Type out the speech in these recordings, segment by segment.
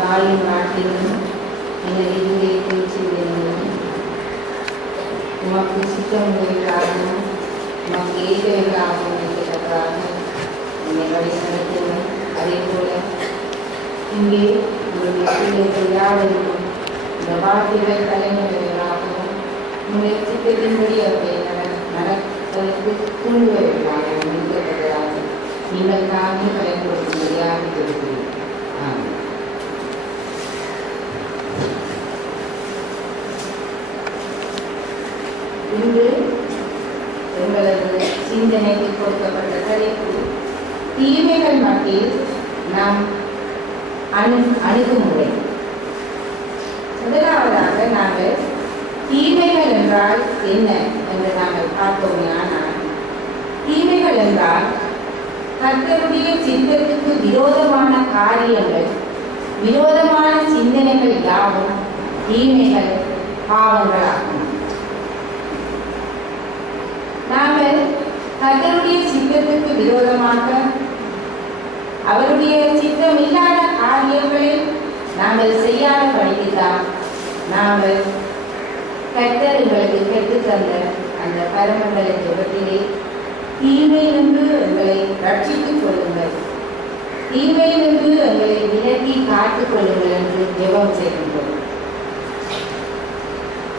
வாழும் நாட்டிலும் எனது இங்கே பேச்சுவிடங்களும் உமக்கு சித்தமுறைகளாகவும் உமக்கு ஏற்றவர்களாகவும் இருக்கிறதாக என்னை வழி நடத்துவோம். அதே போல இங்கே உங்களுடைய பிள்ளைகள் யாவருக்கும் இந்த வார்த்தைகள் தலைமுறைகளாகவும் உங்களுடைய சித்தத்தின்படி அவர்களை நடப்பதற்கு தூண்டுவர்களாக நிற்கப்பட்டதாக நீங்கள் தானே பயன்படுத்தும்படியாக இருக்கிறீர்கள். இன்று எங்களது சிந்தனைக்கு கொடுக்கப்பட்ட தலைப்பு தீமைகள் மத்தியில் நாம் அணுகுமுறை. முதலாவதாக நாங்கள் தீமைகள் என்றால் என்ன என்று நாங்கள் பார்த்தோம்னால், தீமைகள் என்றால் கர்த்தருடைய சித்தத்துக்கு விரோதமான காரியங்கள், விரோதமான சிந்தனைகள் யாவும் தீமைகள், பாவங்களாகும். நாங்கள் கர்த்தருடைய சித்தத்துக்கு விரோதமாக அவருடைய சித்தம் இல்லாத காரியங்களை நாங்கள் செய்யாத படித்துதான் நாங்கள் கர்த்தர் எங்களுக்கு பெற்றுத்தந்த அந்த பரமண்டல ஜெபத்திலே தீமையிலிருந்து எங்களை ரட்சித்துக் கொள்ளுங்கள், தீமையிலிருந்து எங்களை விலக்கி காத்துக் கொள்ளுங்கள் என்று ஜெபம் செய்கின்றோம்.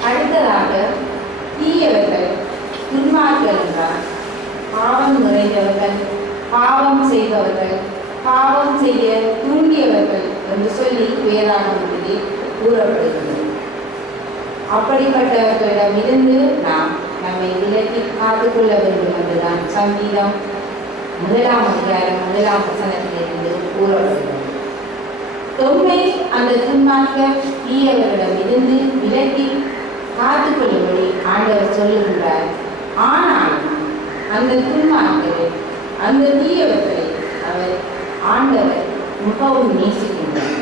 அடுத்ததாக தீயவர்கள், துன்மார்கள் என்றால் பாவம் நிறைந்தவர்கள், பாவம் செய்தவர்கள், பாவம் செய்ய தூண்டியவர்கள் என்று சொல்லி வேதாகமத்திலே கூறப்படுகிறது. அப்படிப்பட்டவர்களிடம் இருந்து நாம் நம்மை விலக்கி காத்துக்கொள்ள வேண்டும் என்றுதான் சங்கீதம் 1ஆம் அதிகாரம் 1ஆம் வசனத்திலிருந்து கூறப்படுகிறது. தொன்மை அந்த துன்மார்க்க தீயவர்களிடம் இருந்து விலக்கி காத்துக்கொள்ளும்படி ஆண்டவர் சொல்லுகின்றார். ஆனால் அந்த துன்மார்க்கரை, அந்த தீயவர்களை அவர் ஆண்டவர் மிகவும் நேசிக்கின்றார்.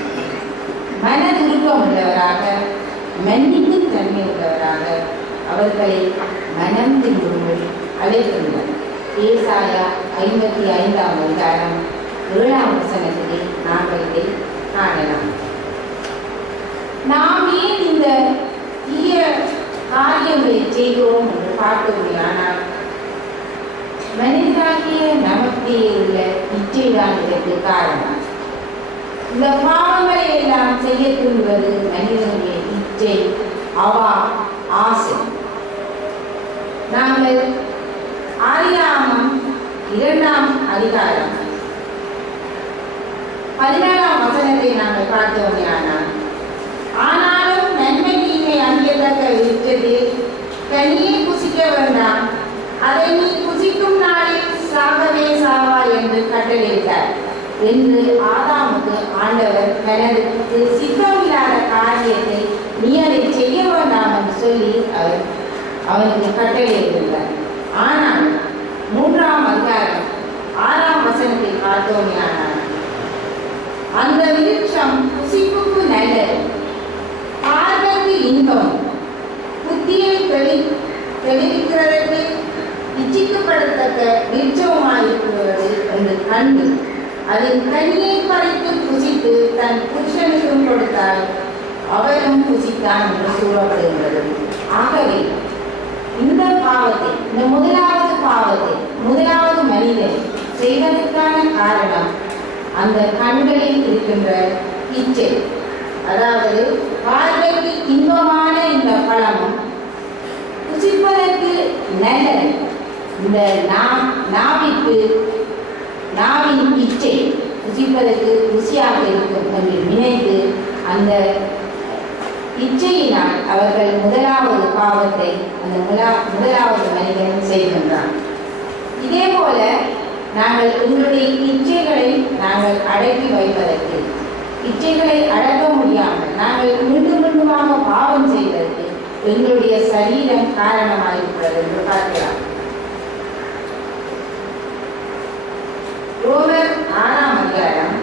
மனதுருக்கம் உள்ளவராக, மன்னிப்பு தன்மை உள்ளவராக அவர்களை மனம் திரும்பும்படி அழைக்கின்றார். ஏசாயா 55ஆம் அதிகாரம் 7ஆம் வசனத்திலே நாங்கள் இதை காணலாம். நாம் ஏன் இந்த தீய காரியங்களை செய்கிறோம் என்று பார்க்கிறோமானால், மனிதனாகிய நமக்கே உள்ள இச்சைதான் இதற்கு காரணம். இந்த பாவங்களை எல்லாம் செய்ய தூண்டுவது மனிதனுடைய இச்சை, அவா, ஆசை. நாங்கள் ஆதியாகமம் 2ஆம் அதிகாரம் 14ஆம் வசனத்தை நாங்கள் பார்த்தோமேயானால், ஆனாலும் நன்மை தீமை அறியத்தக்க விருட்சத்தில் கனியை புசிக்க வேண்டாம், அதை நீ புசிக்கும் நாளில் சாகவே சாவாய் என்று கட்டளையிட்டார் என்று ஆதாமுக்கு ஆண்டவர் தனது சித்தமில்லாத காரியத்தை நீ அதை செய்ய வேண்டாம் என்று சொல்லி அவனுக்கு கட்டளையிட்டார். ஆனால் 3ஆம் அதிகாரம் 6ஆம் வசனத்தை பார்த்தோமேயானால், அந்த விருட்சம் புசிப்புக்கு நல்லது, பார்வைக்கு இன்பம், புத்தியை தெளிவிக்கிறதற்கு இச்சிக்கப்படத்தக்க விருட்சமாயிருக்கிறது என்று கண்டு அதன் கனியை பறித்து புசித்து தன் புருஷனுக்கும் கொடுத்தால் அவனும் புசித்தான் என்று கூறப்படுகிறது. ஆகவே இந்த பாவத்தை, இந்த முதலாவது பாவத்தை முதலாவது மனிதன் செய்வதற்கான காரணம் அந்த கண்களில் இருக்கின்ற இச்சை. அதாவது பார்வைக்கு இன்பமான இந்த பழமும் புசிப்பதற்கு நல்லது இந்த நாவின் இச்சை புசிப்பதற்கு ருசியாக இருக்கும் என்று நினைத்து அந்த இச்சையினால் அவர்கள் முதலாவது பாவத்தை அந்த முதலாவது மனிதன் செய்கின்றான். இதே போல நாங்கள் எங்களுடைய இச்சைகளை நாங்கள் அடக்கி வைப்பதற்கு, இச்சைகளை அடக்க முடியாமல் நாங்கள் மீண்டும் மீண்டுமாக பாவம் செய்வதற்கு எங்களுடைய சரீரம் காரணமாயிருக்கிறது என்று பார்க்கலாம். ரோமர் 6ஆம் அதிகாரம்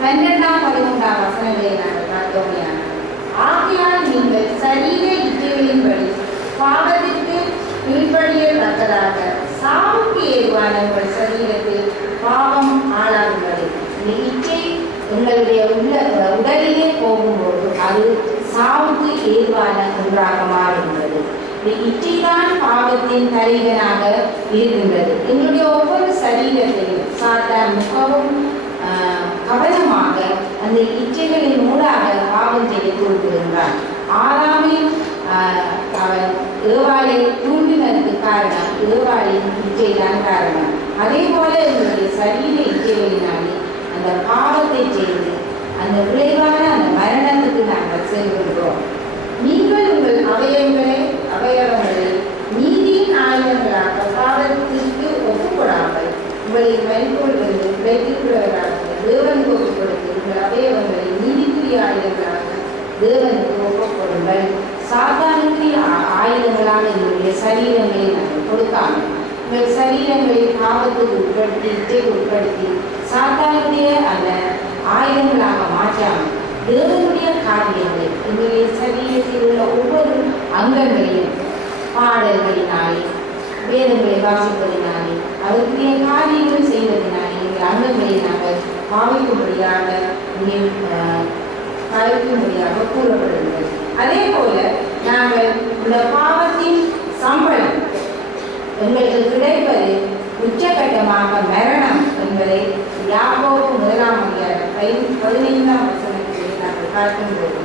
12ஆம் 13ஆம் வசனங்களை நாங்கள் பார்த்தோமையான, ஆகையால் நீங்கள் சரீர இச்சைகளின்படி பாவத்திற்கு கீழ்ப்படியத்தக்கதாக சாவுக்கு ஏதுவான உங்கள் சரீரத்தில் சாவுக்கு ஏதுவான ஒன்றாக மாறுகின்றது. இச்சைதான் பாவத்தின் தலைவனாக இருக்கின்றது. எங்களுடைய ஒவ்வொரு சரீரத்தையும் சாத்தான் மிகவும் கவனமாக அந்த இச்சைகளின் ஊடாக பாவம் செய்ய தூண்டுகின்றான். ஆறாமை அவன் ஏவாளை தூண்டினதுக்கு காரணம் ஏவாளின் இச்சைதான் காரணம். அதே போல எங்களுடைய சரீர இச்சைகளினாலே அந்த பாவத்தை செய்து அந்த விளைவான அந்த மரணத்துக்கு நாங்கள் செல்கின்றோம். நீங்கள் உங்கள் அவயவங்களை நீதியின் ஆயுதங்களாக பாவத்திற்கு ஒப்புக்கொடாமல் உங்களை மறிக்கொள்வது கிடைத்துள்ளவர்களாக தேவனுக்கு ஒப்புக் கொடுத்து உங்கள் அவயவங்களை நீதிக்குரிய ஆயுதங்களாக தேவனுக்கு ஒப்புக்கொடுங்கள். சாத்தானுக்கு ஆயுதங்களாக எங்களுடைய சரீரங்களை நாங்கள் கொடுக்காமல் உங்கள் சரீரங்களை பாவத்துக்கு உட்படுத்தி இச்சைக்கு உட்படுத்தி சாத்தானுடைய அந்த ஆயுதங்களாக மாற்றாமல் தேவனுடைய காரியங்களை எங்களுடைய சரீரத்தில் உள்ள ஒவ்வொரு அங்கங்களையும் பாடல்களினாலே வேதங்களை வாசிப்பதினாலே அதற்குரிய காரியங்கள் செய்வதனாலே எங்கள் அங்கங்களை நாங்கள் பாவிக்கும்படியாக கூறப்படுகிறது. அதே போல நாங்கள் இந்த பாவத்தின் சம்பளம் எங்களுக்கு கிடைப்பது உச்சகட்டமாக மரணம் என்பதை யாக்கோபு 1:15 நாங்கள் பார்க்கும்போது,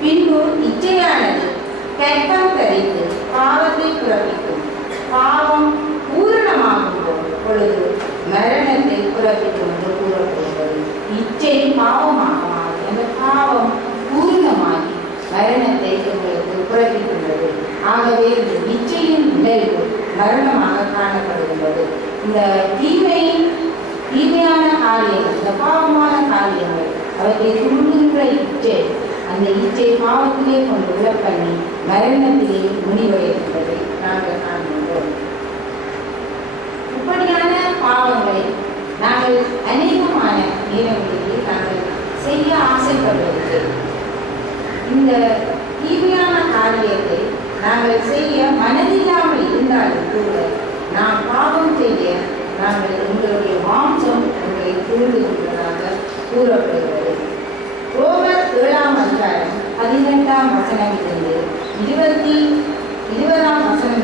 பின்பு இச்சையானது கற்பம் தரித்து பாவத்தை பிறப்பிக்கும், பாவம் பூரணமாகும் பொழுது மரணத்தை பிறப்பிக்கும் என்று கூறப்படுகிறது. இச்சை பாவமாக மாறி அந்த பாவம் பூர்ணமாகி மரணத்தை எங்களுக்கு பிறப்பிக்கின்றது. ஆகவே இந்த இச்சையின் விளைவு மரணமாக காணப்படுகின்றது. இந்த தீமையான காரியங்கள், இந்த பாவமான காரியங்கள், அவற்றை தூண்டுகின்ற இச்சை, அந்த இச்சை பாவத்திலே கொண்டு விழப்பண்ணி மரணத்திலே முடிவடைகின்றதை நாங்கள் காண்கின்றோம். இப்படியான பாவங்களை நாங்கள் அநேகமான நேரங்களில் நாங்கள் செய்ய ஆசைப்படுவதில்லை. இந்த தீமையான காரியத்தை நாங்கள் செய்ய மனதில்லாமல் இருந்தாலும் கூட நாம் பாவம் செய்ய நாங்கள் எங்களுடைய மாம்சம் எங்களை தூண்டுகின்றதாக கூறப்படுகிறது. ரோமர் 7:18 20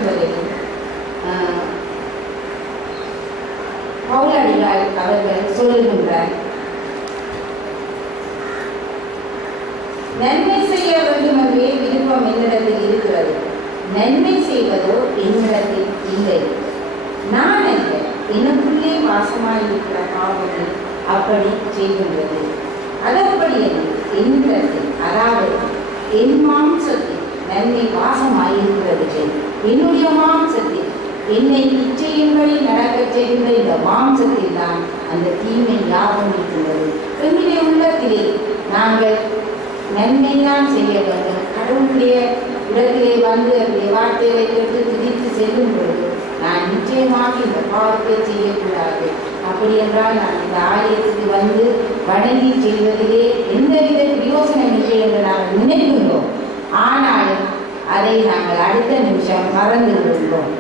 வரையில் பவுலடியார் அவர்கள் சொல்லுகின்றார், நன்மை செய்ய வேண்டும் என்றே விருப்பம் என்னிடத்தில் இருக்கிறது, நன்மை செய்வதோ என்னிடத்தில் இல்லை. நான் அல்ல, எனக்குள்ளே வாசமாயிருக்கிற பாவமே அப்படி செய்கின்றது. அதப்படி என்னிடத்தில், அதாவது என் மாம்சத்தில் நன்மை வாசமாயிருக்கிறது. என்னுடைய மாம்சத்தில் என்னை இச்சையின்படி நடக்க செய்கின்ற இந்த மாம்சத்தில் தான் அந்த தீமை யாவும் இருக்கின்றது. எங்களுடைய உள்ளத்திலே நாங்கள் நன்மைதான் செய்ய வேண்டும். கடவுளுடைய இடத்திலே வந்து அவருடைய வார்த்தைகளை கேட்டு திரித்து செல்லும் பொழுது நான் நிச்சயமாக இந்த பாவத்தை செய்யக்கூடாது. அப்படி என்றால் நான் இந்த ஆலயத்துக்கு வந்து வணங்கி செய்வதிலே எந்தவித பிரயோசனம் இல்லை என்று நாங்கள் நினைக்கின்றோம். ஆனாலும் அதை நாங்கள் அடுத்த நிமிஷம் மறந்து விடுகிறோம்.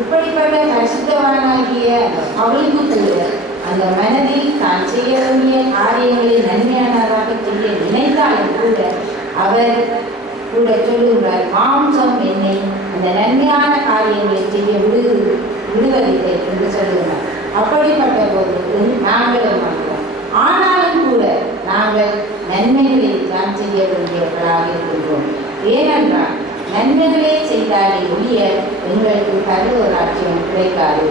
இப்படிப்பட்ட பரிசுத்தவானாகிய பவுலுக்கு கூட அந்த மனதில் தான் செய்ய வேண்டிய காரியங்களை நன்மையானதாக செய்ய நினைத்தாலும் கூட அவர் கூட சொல்லுகிறார், மாம்சம் என்னை அந்த நன்மையான காரியங்களை செய்ய விடுவதில்லை என்று சொல்லுகிறார். அப்படிப்பட்ட போது நாங்களும் மாற்றோம். ஆனாலும் கூட நாங்கள் நன்மைகளை தான் செய்ய வேண்டியவர்களாக இருக்கின்றோம். ஏனென்றால் நன்மைகளே செய்தாலே ஒழிய எங்களுக்கு பரலோகராஜ்யம் கிடைக்காது.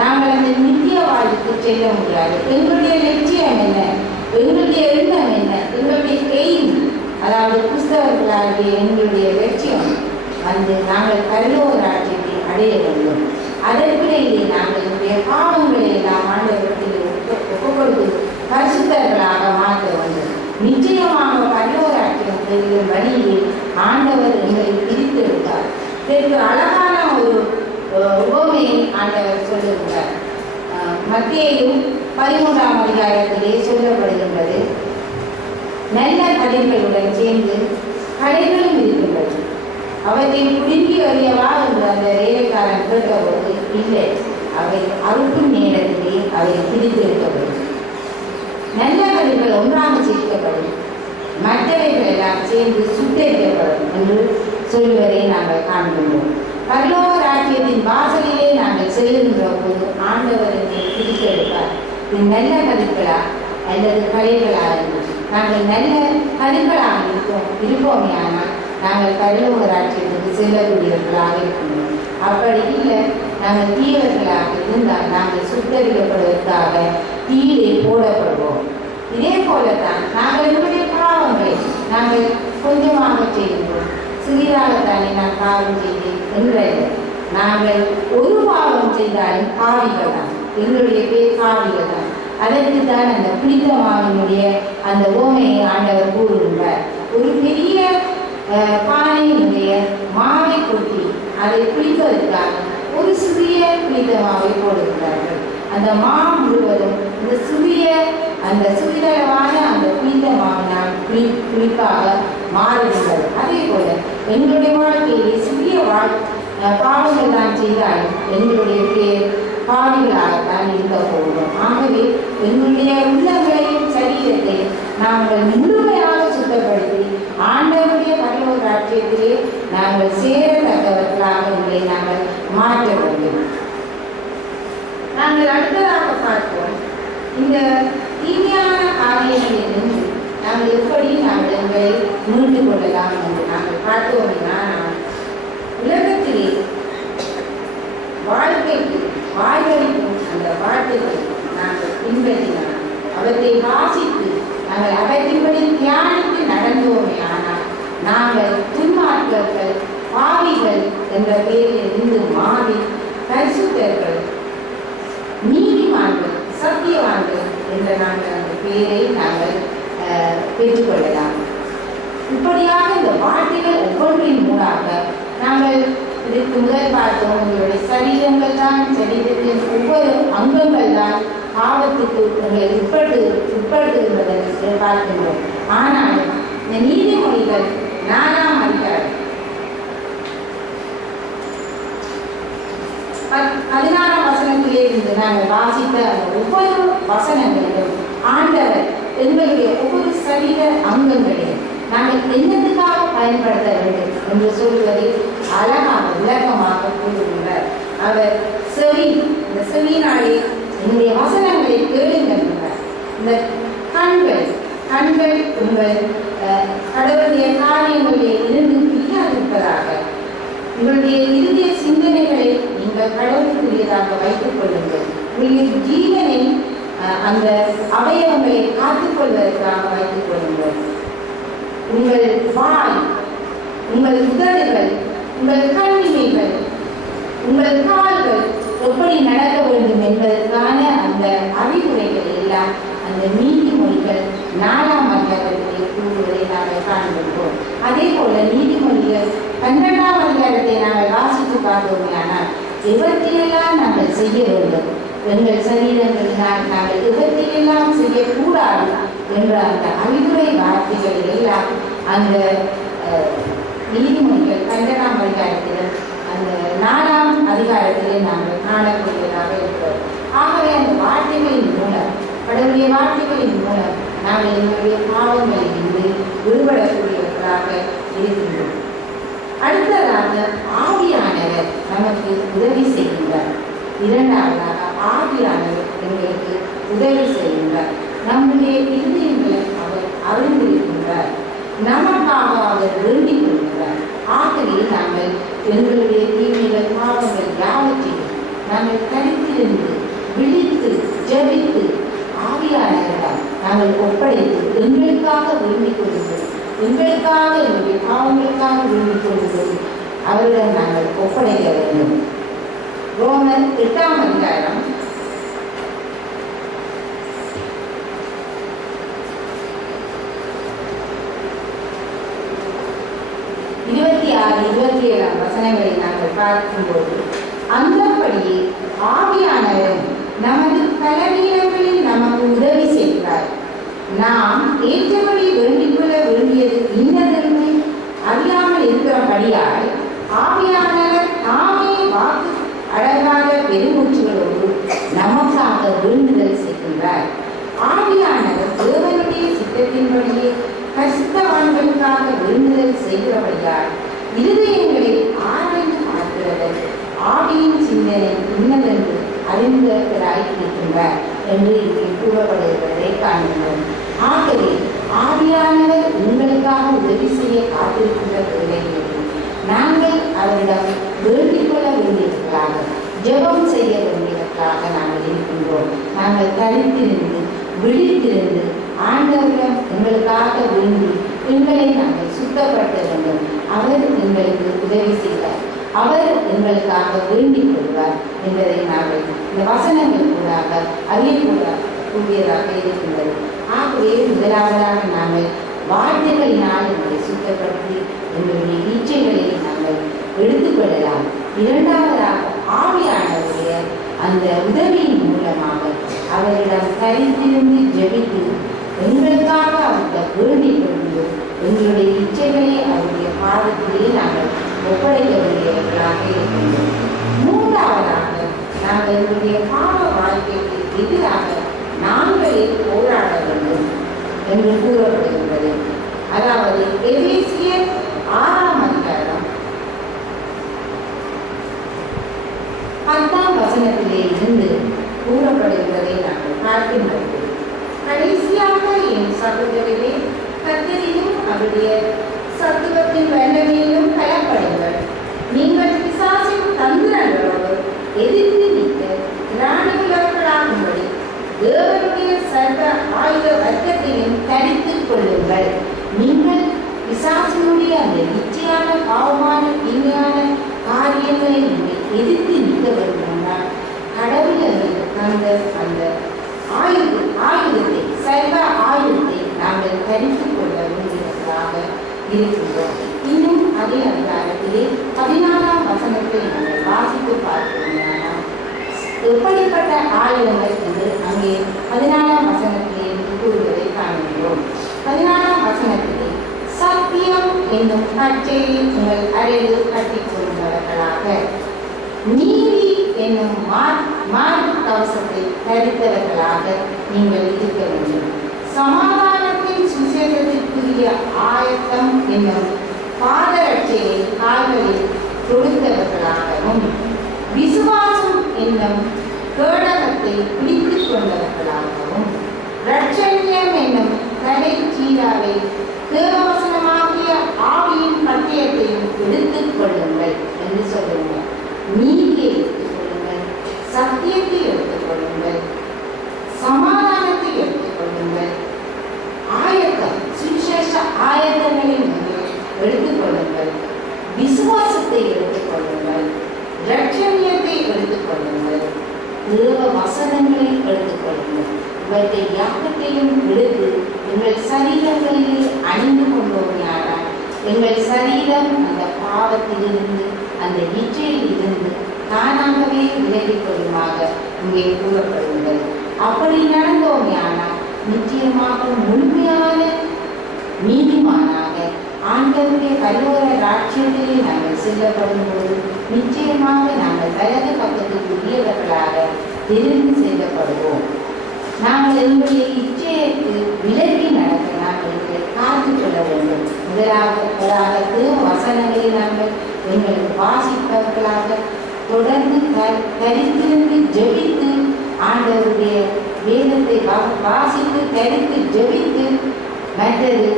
நாங்கள் அந்த நித்திய வாழ்வுக்கு செல்ல முடியாது. எங்களுடைய லட்சியம் என்ன, எங்களுடைய எண்ணம் என்ன, எங்களுடைய எய்ம், அதாவது புஸ்தகங்களாகிய எங்களுடைய லட்சியம் வந்து நாங்கள் பரலோகராஜ்யத்தை அடைய வேண்டும். அதற்கிடையே நாங்கள் எங்களுடைய பாவங்களை எல்லாம் ஆண்டவரத்தில் ஒப்புக்கொடுத்து பரிசுத்தர்களாக மாற்ற வேண்டும். நிச்சயமாக பரலோகராஜ்யம் பெறும் வழியை ஆண்டவர் எங்களை பிரித்தெடுத்தார். இதற்கு அழகான ஒரு உவமையை ஆண்டவர் சொல்லுகிறார். மத்தேயு 13 சொல்லப்படுகின்றது, நல்ல கதிர்களுடன் சேர்ந்து கடைகளும் இருக்கின்றது, அவற்றை குடுங்கி அறியவா என்று அந்த வேலைக்காரன் கேட்டபோது, இல்லை, அவை அறுக்கும் நேரத்திலே அவை பிரித்து எடுக்கப்படும். நல்ல கதிர்கள் ஒன்றாக சேர்க்கப்படும், மற்றவைகள் எல்லாம் சேர்ந்து சுட்டரிக்கப்படும் என்று சொல்வதை நாங்கள் காண்கின்றோம். பரலோக ராஜ்யத்தின் வாசலிலே நாங்கள் செல்லுகின்ற போது ஆண்டவர் என்னை பிடித்தெடுப்பார். இது நல்ல கதிர்களா அல்லது கலைகளா என்று நாங்கள் நல்ல கதிர்களாக இருப்போமே, ஆனால் நாங்கள் பரலோக ராஜ்யத்துக்கு செல்லக்கூடியவர்களாக இருக்கின்றோம். அப்படி இல்லை, நாங்கள் தீயவர்களாக இருந்தால் நாங்கள் சுத்தரிக்கப்படுவதற்காக தீயிலே போடப்படுவோம். இதே போலத்தான் நாங்கள் என்னுடைய பாவங்களை நாங்கள் கொஞ்சமாக செய்கின்றோம். சிறிதாகத்தானே நான் பாவம் செய்தேன் என்றது. நாங்கள் ஒரு பாவம் செய்தாலும் பாவிகள் தான், எங்களுடைய பேர் பாவிகள் தான். அதற்கு தான் அந்த புனிதமாவினுடைய அந்த ஓமையை ஆண்டவர் கூறுகின்றார். ஒரு பெரிய பானையினுடைய மாவை கொட்டி அதை குளிப்பதற்காக ஒரு சிறிய புனித மாவை போடுகிறார்கள். அந்த மா முழுவதும் இந்த சிறிதளவான அந்த புனித மாவினால் குளிப்பாக மாறுகின்றது. அதே போல எங்களுடைய வாழ்க்கையிலே சிறிய பாவங்கள் தான் செய்தாலும் எங்களுடைய பேர் பாவிகளாகத்தான் இருக்க போகிறோம். ஆகவே எங்களுடைய உள்ளங்களையும் சரீரத்தையும் நாங்கள் முழுமையாக சுத்தப்படுத்தி ஆண்டவருடைய பரலோக ராஜ்யத்திலே நாங்கள் சேரத்தக்கவர்களாக உங்களை நாங்கள் மாற்ற வேண்டும். நாங்கள் அடுத்ததாக பார்ப்போம், இந்த தீமையான காரியங்களிலிருந்து நாங்கள் எப்படி நாங்கள் எங்களை மீண்டு கொள்ளலாம் என்று நாங்கள் பார்த்தோம்னா, உலகத்திலே வாழ்க்கைக்கு வாழ்வழிக்கும் அந்த வார்த்தைகளை நாங்கள் பின்பற்றினால், அவற்றை வாசித்து நாங்கள் அவற்றின்படி தியானித்து நடந்தோமே, ஆனால் நாங்கள் துன்மார்க்கர்கள் பாவிகள் என்ற பெயரில் இருந்து மாறி பரிசுத்தர்கள் நீதிமான்கள் சத்தியவான்கள் என்ற நாங்கள் அந்த பெயரை நாங்கள் பெற்றுக்கொள்ளலாம். இப்படியாக இந்த வார்த்தைகள் ஒவ்வொன்றின் மூலமாக நாங்கள் இதற்கு முதல் பார்த்தோம், உங்களுடைய சரீரங்கள் தான், சரீரத்தின் ஒவ்வொரு அங்கங்கள் தான் பாவத்துக்கு உங்களை உட்படுத்துகின்றதை பார்க்கின்றோம். ஆனால் இந்த நீதிமொழிகள் 4ஆம் அதிகாரம் 16ஆம் வசனத்திலே இருந்து நாங்கள் வாசித்த அந்த ஒவ்வொரு வசனங்களிலும் ஆண்டவர் எங்களுடைய ஒவ்வொரு சரீர அங்கங்களையும் நாங்கள் என்னத்துக்காக பயன்படுத்த வேண்டும் என்று சொல்வதை அழகாக விளக்கமாக கூறுகின்றார். அவர் செவி, இந்த செவியினாலே என்னுடைய வசனங்களை கேளுங்கள். இந்த கண்கள் உங்கள் கடவுளுடைய காரியங்களிலே இருந்து பிரியாதிருப்பதாக, உங்களுடைய இறுதிய சிந்தனைகளை நீங்கள் கடவுளுக்குரியதாக வைத்துக் கொள்ளுங்கள். உங்களுடைய ஜீவனை அந்த அவயவங்களை காத்துக்கொள்வதற்காக வைத்துக் கொள்ளுங்கள். உங்கள் வாய், உங்கள் உதடுகள், உங்கள் கண்ணிமைகள், உங்கள் கால்கள் எப்படி நடக்க வேண்டும் என்பதற்கான அந்த அறிவுரைகள் எல்லாம் அந்த நீதிமொழிகள் 4ஆம் அதிகாரத்திலே கூறுவதை நாங்கள் காண்கின்றோம். அதே போல நீதிமொழிகள் 12ஆம் அதிகாரத்தை நாங்கள் வாசித்து பார்த்தோமே, ஆனால் எவற்றையெல்லாம் நாங்கள் செய்ய வேண்டும், எங்கள் சரீரங்களினால் நாங்கள் எவற்றையெல்லாம் செய்யக்கூடாது என்ற அந்த அறிவுரை வார்த்தைகள் எல்லாம் அந்த நீதிமொழிகள் 12ஆம் அதிகாரத்திலும் அந்த 4ஆம் அதிகாரத்திலே நாங்கள் காணக்கூடியதாக இருக்கிறோம். ஆகவே அந்த வார்த்தைகளின் மூலம், கடவுளுடைய வார்த்தைகளின் மூலம் நாங்கள் எங்களுடைய பாவங்களில் இருந்து விடுபடக்கூடியவர்களாக இருக்கின்றோம். அடுத்ததாக ஆவியானவர் நமக்கு உதவி செய்கின்றார். இரண்டாவதாக ஆவியானவர் எங்களுக்கு உதவி செய்கின்றார். நம்முடைய இதயங்களை அவர் அறிந்திருக்கின்றார், நமக்காக அவர் வேண்டிக் கொள்கிறார். ஆகவே நாங்கள் எங்களுடைய தீமைகள் பாவங்கள் யாவற்றையும் நாங்கள் தனித்திருந்து விழித்து ஜபித்து ஆவியானவரால் நாங்கள் ஒப்படைத்து எங்களுக்காக வேண்டிக் கொள்கிறோம், எங்களுக்காக எங்களுடைய பாவங்களுக்காக வேண்டிக் கொள்கிறோம், அவரிடம் நாங்கள் ஒப்படைக்க வேண்டும். ரோமர் 8ஆம் அதிகாரம் 26-27 வசனங்களை நாங்கள் பார்க்கும்போது, அந்தபடியே ஆவியானவரும் நமது பலவீனங்களில் நமக்கு உதவி செய்கிறார். நாம் ஏற்றபடி வேண்டிக் கொள்ள வேண்டியது இன்னதென்று அறியாமல் இருக்கிறபடியால் ஆவியானவர் தாமே வாக்கு அடங்காத பெருமூச்சுகளோடு நமக்காக வேண்டுதல் செய்கின்றார். ஆவியானவர் தேவனுடைய சித்தத்தின்படியே பரிசுத்த அறிந்தவராய் இருக்கின்றார் என்று இங்கே கூறப்படுகிறதை காண்கிறோம். ஆகவே ஆவியானவர் உங்களுக்காக உதவி செய்ய காத்திருக்கின்ற வேளைகளில் நாங்கள் அவரிடம் வேண்டிக் கொள்ள வேண்டியவர்களாக, ஜெபம் செய்ய வேண்டியவர்களாக நாங்கள் இருக்கின்றோம். நாங்கள் தரித்திருந்து விழித்திருந்து ஆண்டவரிடம் எங்களுக்காக வேண்டி எங்களை நாங்கள் சுத்தப்படுத்த வேண்டும். அவர் எங்களுக்கு உதவி செய்வார், அவர் எங்களுக்காக வேண்டிக் கொள்வார் என்பதை நாங்கள் இந்த வசனங்கள் கூடாக அறியக்கூடியதாக இருக்கின்றது. ஆகவே முதலாவதாக நாங்கள் வார்த்தைகளினால் எங்களை சுத்தப்படுத்தி எங்களுடைய இச்சைகளை நாங்கள் எடுத்துக்கொள்ளலாம். இரண்டாவதாக ஆவியானவருடைய அந்த உதவியின் மூலமாக அவரிடம் தரித்திருந்து ஜெபித்து எங்களுக்காக அவரிடம் வேண்டிக் கொண்டு எங்களுடைய இச்சைகளை அவருடைய பாதத்திலே நாங்கள் ஒப்படைக்க வேண்டியவர்களாக இருக்கின்றோம். மூன்றாவதாக நாங்கள் எங்களுடைய பாவ வாழ்க்கைக்கு எதிராக நாங்களே போராட வேண்டும் என்று கூறப்படுகின்றது. அதாவது எபேசியர் 6ஆம் அதிகாரம் 10ஆம் வசனத்திலே இருந்து கூறப்படுகிறதை நாங்கள் பார்க்கின்றோம். கடைசியாக என் சகோதரரே, கர்த்தரிலும் அவருடைய சத்துவத்தின் வல்லமையிலும் பலப்படுங்கள். நீங்கள் பிசாசின் தந்திரங்களோடு எதிர்த்து நிற்க திராணிகளர்களாகும்படி தேவனுடைய சர்வ ஆயுத வர்க்கத்தையும் தரித்துக் கொள்ளுங்கள். நீங்கள் பிசாசினுடைய அந்த நிச்சயான பாவமான தீமையான காரியங்களை நீங்கள் எதிர்த்து நிற்க வேண்டுமென்றால் கடவுள் தந்த அந்த ஆயுதத்தை சர்வ ஆயுதத்தை நாங்கள் தரித்துக் கொள்ள வேண்டியவர்களாக இருக்கின்றோம். இன்னும் அதே அதிகாரத்திலே 14ஆம் வசனத்தை நாங்கள் வாசித்து பார்க்கிறோம். எப்படிப்பட்ட ஆயுதங்கள் என்று அங்கே 14ஆம் வசனத்திலே கூறுவதை காண்கிறோம். 14ஆம் வசனத்திலே சத்தியம் என்னும் கச்சையை உங்கள் அறையில் கட்டிக் கொள்பவர்களாக, நீதி என்னும் மார்பு கவசத்தை தரித்தவர்களாக நீங்கள் இருக்க வேண்டும். சமாதானத்தின் சுசேஷத்திற்குரிய ஆயத்தம் என்னும் பாதரட்சையை கால்களில் கொடுத்தவர்களாகவும், விசுவாசம் என்னும் கேடகத்தை பிடித்துக் கொண்டவர்களாகவும், இரட்சண்யம் என்னும் தலை சீராவை தேவவசனமாகிய ஆவியின் பட்டயத்தையும் எடுத்துக் கொள்ளுங்கள் என்று சொல்லுங்கள். நீதியை எடுத்துக் கொள்ளுங்கள், சத்தியத்தை எடுத்துக் கொள்ளுங்கள், சமாதானத்தை எடுத்துக் கொள்ளுங்கள், ஆயத்தம் சுவிசேஷ ஆயத்தங்களை நீங்கள் எடுத்துக் கொள்ளுங்கள், விசுவாசத்தை எடுத்துக் கொள்ளுங்கள், இரட்சண்யத்தை எடுத்துக் கொள்ளுங்கள், தேவ வசனங்களை எடுத்துக் கொள்ளுங்கள். இவற்றை யாவற்றையும் எடுத்து எங்கள் சரீரங்களிலே அணிந்து கொண்டோமையானால் எங்கள் சரீரம் அந்த பாவத்திலிருந்து அந்த இச்சையில் இருந்து தானாகவே விலகிக் கொள்ளுமாக இங்கே கூறப்படுங்கள். அப்படி நடந்தோமையானால் நிச்சயமாக முழுமையான நீதிமானாக ஆண்டவருடைய கல்லோர ராட்சியத்திலே நாங்கள் செல்லப்படும் போது நிச்சயமாக நாங்கள் வலது பக்கத்துக்கு உரியவர்களாக தெரிந்து செல்லப்படுவோம். நாங்கள் எங்களுடைய இச்சைக்கு விலகி நடக்க நாங்கள் எங்களை காத்துக் கொள்ள வேண்டும். முதலாவது வசனங்களை நாங்கள் எங்களுக்கு வாசிப்பவர்களாக தொடர்ந்து தரித்திருந்து ஜெபித்து ஆண்டவருடைய வேதத்தை வாசித்து தரித்து ஜெபித்து, மற்றது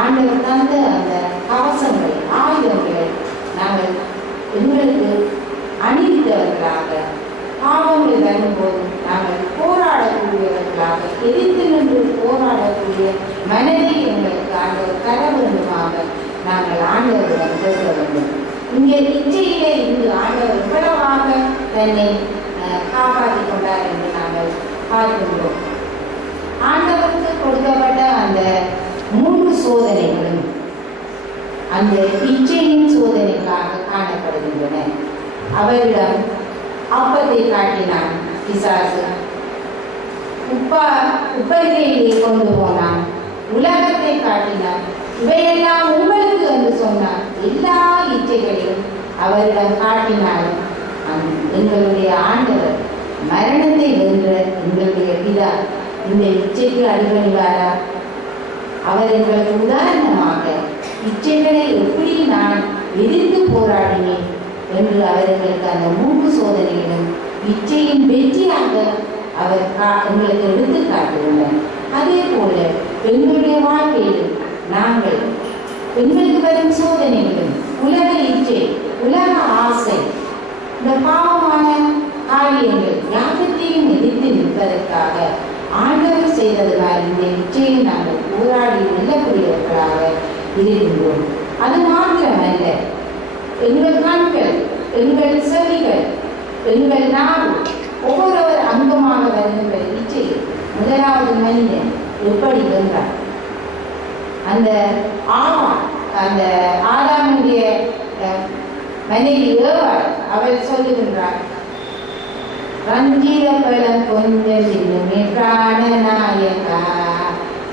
ஆண்டவர் தந்த அந்த கவசங்களை ஆயுதங்களை நாங்கள் எங்களுக்கு அணிவித்தவர்களாக, பாவங்கள் வரும்போது நாங்கள் போராடக்கூடியவர்களாக, எதிர்த்து நின்று போராடக்கூடிய மனதை எங்களுக்கு ஆண்டவர் தர வேண்டுமாக நாங்கள் ஆண்டவரிடம் கேட்க வேண்டும். இங்கே இச்சையிலே இருந்து ஆண்டவர் இவ்வளவாக தன்னை காப்பாற்றிக் கொண்டார் என்று நாங்கள் பார்க்கின்றோம். ஆண்டவருக்கு கொடுக்கப்பட்ட அந்த 3 சோதனைகளும் அந்த இச்சையின் சோதனைக்காக காணப்படுகின்றன. அவரிடம் அப்பத்தை காட்டினான் பிசாசு, உப்பரிகையிலே கொண்டு போனான், உலகத்தை காட்டினான், இவையெல்லாம் உங்களுக்கு என்று சொன்னான். எல்லா இச்சைகளையும் அவரிடம் காட்டினாலும் எங்களுடைய ஆண்டவர் மரணத்தை வென்ற எங்களுடைய பிதா இந்த இச்சைக்கு அடிபணிவாரா? அவர் எங்களுக்கு உதாரணமாக இச்சைகளை எப்படி நான் எதிர்த்து போராடினேன் என்று அவர் எங்களுக்கு அந்த 3 சோதனையிலும் இச்சையின் வெற்றியாக அவர் எங்களுக்கு எடுத்து காட்டுகிறார். அதே போல எங்களுடைய வாழ்க்கையில் நாங்கள் எங்களுக்கு வரும் சோதனைகளும் உலக இச்சை, உலக ஆசை, இந்த பாவமான காரியங்கள் யாவற்றையும் எதிர்த்து நிற்பதற்காக ஆண்டவர் செய்ததுனால் இந்த இச்சையை நாங்கள் போராடி வெல்லக்கூடியவர்களாக இருக்கின்றோம். அது மாத்திரமல்ல, எங்கள் கண்கள், எங்கள் செவிகள், எங்கள் நாடு, ஒவ்வொருவர் அங்கமாக வருகின்ற இச்சை முதலாவது மனிதன் எப்படி வென்றார்? அந்த ஆதாமுடைய மனைவி ஏவாள் அவள் சொல்லுகின்றார், ரஞ்சித பலம் கொஞ்சம் இன்னுமே பிராணநாயகா,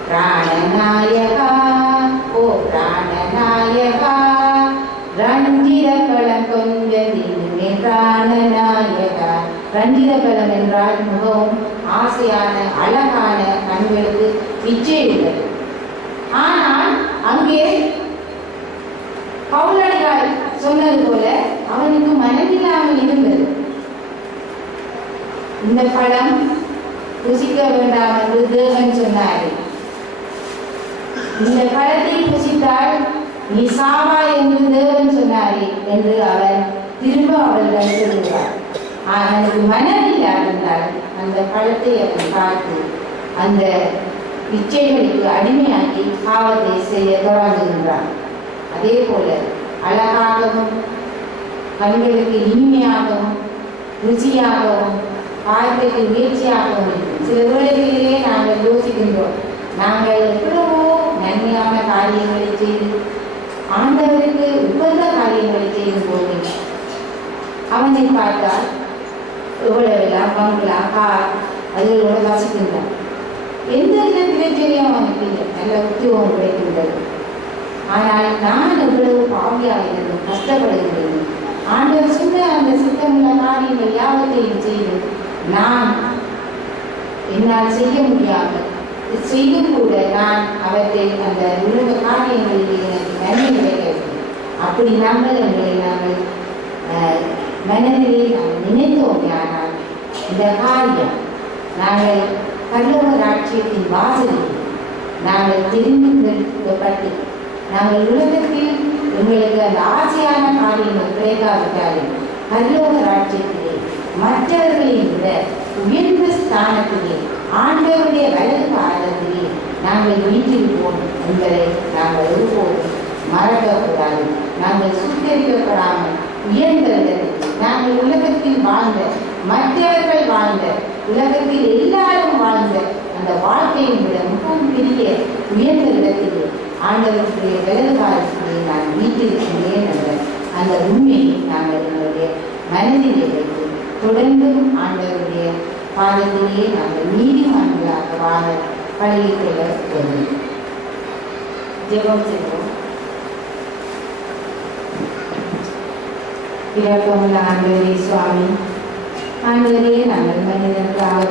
பிராணநாயகா, ஓ பிராணநாயகா, ரஞ்சித பலம் கொஞ்சம் இன்னுமே பிராணநாயகா. ரஞ்சித பலம் என்றால் மிகவும் ஆசையான அழகான கண்களுக்கு இச்சை உள்ளது. ஆனால் அங்கே பவுலடியார் சொன்னது போல அவனுக்கு மனமில்லாமல் இருந்தது. இந்த பழம் புசிக்க வேண்டாம் என்று தேவன் சொன்னார். இந்த பழத்தை புசித்தால் நீ சாவாய் என்று தேவன் சொன்னாரே என்று அவன் திரும்ப அவளிடம் சொல்கிறார். அவனுக்கு மனமில்லாதிருந்தால் அந்த பழத்தை அவன் பார்த்து அந்த இச்சைகளுக்கு அடிமையாக்கி பாவத்தை செய்ய தொடங்குகின்றான். அதே போல அழகாகவும் கண்களுக்கு இனிமையாகவும் ருசியாகவும் பார்வைக்கு முயற்சியாகவும் இருக்கும். சில வேளைகளிலே நாங்கள் யோசிக்கின்றோம், நாங்கள் எவ்வளவோ நன்மையான காரியங்களை செய்து ஆண்டவருக்கு உகந்த காரியங்களை செய்யும் போது அவனை பார்த்தால் எவ்வளவெல்லாம் பங்களா கார் அதுகளோட வசிக்கின்றான். எந்த பிரச்சனையும் அவனுக்கு இல்லை, நல்ல உத்தியோகம் கிடைக்கின்றது. ஆனால் நான் எவ்வளவு பாவியாக இருந்தும் கஷ்டப்படுகின்றேன். ஆண்டவர் சொன்ன அந்த சித்தமுள்ள காரியங்கள் யாவற்றையும் செய்து நான் என்னால் செய்ய முடியாமல் செய்தும் கூட நான் அவற்றை அந்த உலக காரியங்களில் எனக்கு நன்மை கிடைக்கிறது. அப்படி நாங்கள் மனதிலே நாங்கள் நினைத்தோம். ஆனால் இந்த காரியம் நாங்கள் பல்லவர் ராட்சியத்தின் வாசலில் நாங்கள் தெரிந்துபட்டு நாங்கள் உலகத்தில் எங்களுக்கு அந்த ஆசையான காரியங்கள் கிடைக்காவிட்டாலும் பல்லவர் ராட்சியத்திலே மற்றவர்களை விட உயர்ந்த ஸ்தானத்திலே ஆண்டவருடைய வலது பாதத்திலே நாங்கள் வீட்டிருப்போம் என்பதை நாங்கள் ஒருபோதும் மறக்கக்கூடாது. நாங்கள் சுத்தரிக்கப்படாமல் உயர்ந்தவர்கள் நாங்கள் உலகத்தில் வாழ்ந்த மற்றவர்கள் வாழ்ந்த உலகத்தில் எல்லாரும் வாழ்ந்த அந்த வாழ்க்கையை விட மிகவும் பெரிய உயர்ந்த இடத்திலே ஆண்டவருடைய வலது பாதத்திலே நான் வீட்டிருக்கிறேன் என்ற அந்த உண்மையை நாங்கள் எங்களுடைய மனதிலே வைத்து தொடர்ந்தும் ஆண்டவருடைய பாதத்திலேயே நாங்கள் நீதிமன்றங்களாக வாழ பழகிக்கொள்ள வேண்டும். ஜெபம் செய்வோம். இரக்கமுள்ள ஆண்டவரே சுவாமி, ஆண்டவரே நாங்கள் மனிதர்களாக